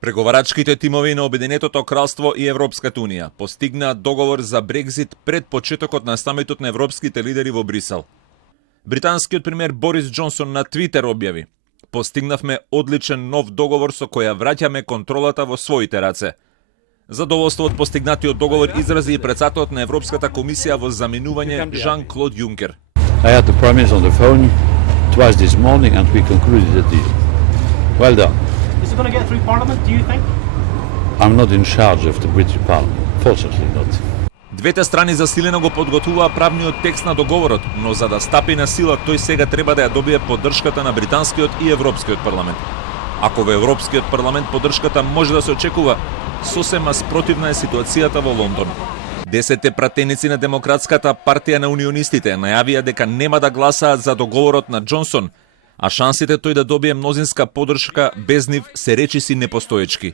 Преговарачките тимови на Обединетото кралство и Европската унија постигнаат договор за Брекзит пред почетокот на самитот на европските лидери во Брисел. Британскиот премиер Борис Џонсон на Твитер објави: "Постигнавме одличен нов договор со која враќаме контролата во своите раце." Задоволство од постигнатиот договор изрази и председателот на Европската комисија во заминување Жан-Клод Јункер. I had the Prime Minister on the phone twice this morning and we concluded the deal. Well done. Is it going to get through Parliament, do you think? I'm not in charge of the British Parliament, fortunately not. Двете страни засилено го подготвуваа правниот текст на договорот, но за да стапи на сила, тој сега треба да ја добие поддршката на британскиот и европскиот парламент. Ако во европскиот парламент поддршката може да се очекува, сосема спротивна е ситуацијата во Лондон. 10 пратеници на Демократската партија на унионистите најавија дека нема да гласаат за договорот на Џонсон, а шансите тој да добие мнозинска поддршка без нив се речиси непостоечки.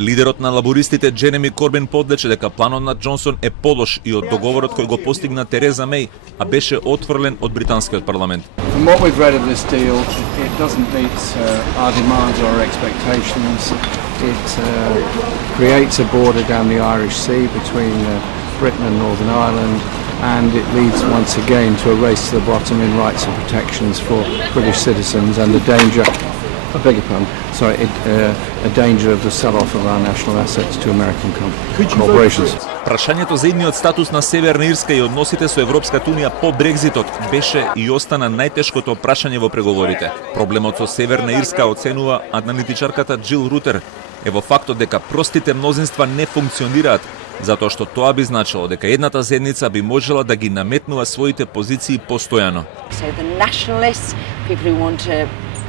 Лидерот на лабористите Джереми Корбин подлече дека планот на Џонсон е полош и од договорот кој го постигна Тереза Меј, а беше отфрлен од британскиот парламент. From what we've read of this deal, it doesn't meet our demands or our expectations. It creates a border down the Irish Sea between Britain and Northern Ireland, and it leads once again to a race to the bottom in rights and protections for British citizens and a danger, a danger of the sell-off of our national assets to American corporations. Прашањето за идниот статус на Северна Ирска и односите со Европската унија по Брекзитот беше и остана најтешкото прашање во преговорите. Проблемот со Северна Ирска, оценува аналитичарката Џил Рутер, е во фактот дека простите мнозинства не функционираат, затоа што тоа би значило дека едната заедница би можела да ги наметнува своите позиции постојано. So the nationalists, people who want to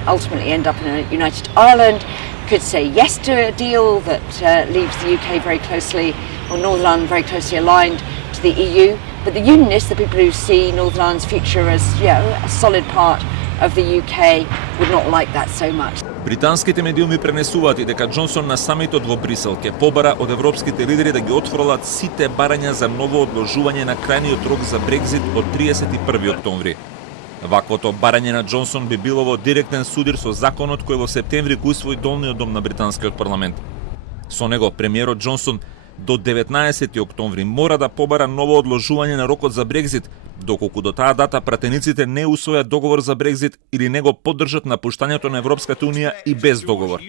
ultimately end up in a united Ireland, could say yes to a deal that leaves the UK very closely, or Northern Ireland very closely aligned to the EU. But the unionists, the people who see Northern Ireland's future as, a solid part of the UK, would not like that so much. Британските медиуми пренесуваат и дека Џонсон на самитот во Брисел ќе побара од европските лидери да ги отфрлат сите барања за ново одложување на крајниот рок за Брекзит од 31 октомври. Ваквото барање на Џонсон би било во директен судир со законот кој во септември го усвои долниот дом на британскиот парламент. Со него премиерот Џонсон до 19 октомври мора да побара ново одложување на рокот за Брекзит, доколку до таа дата пратениците не усвојат договор за Брекзит или не го поддржат напуштањето на Европската унија и без договор.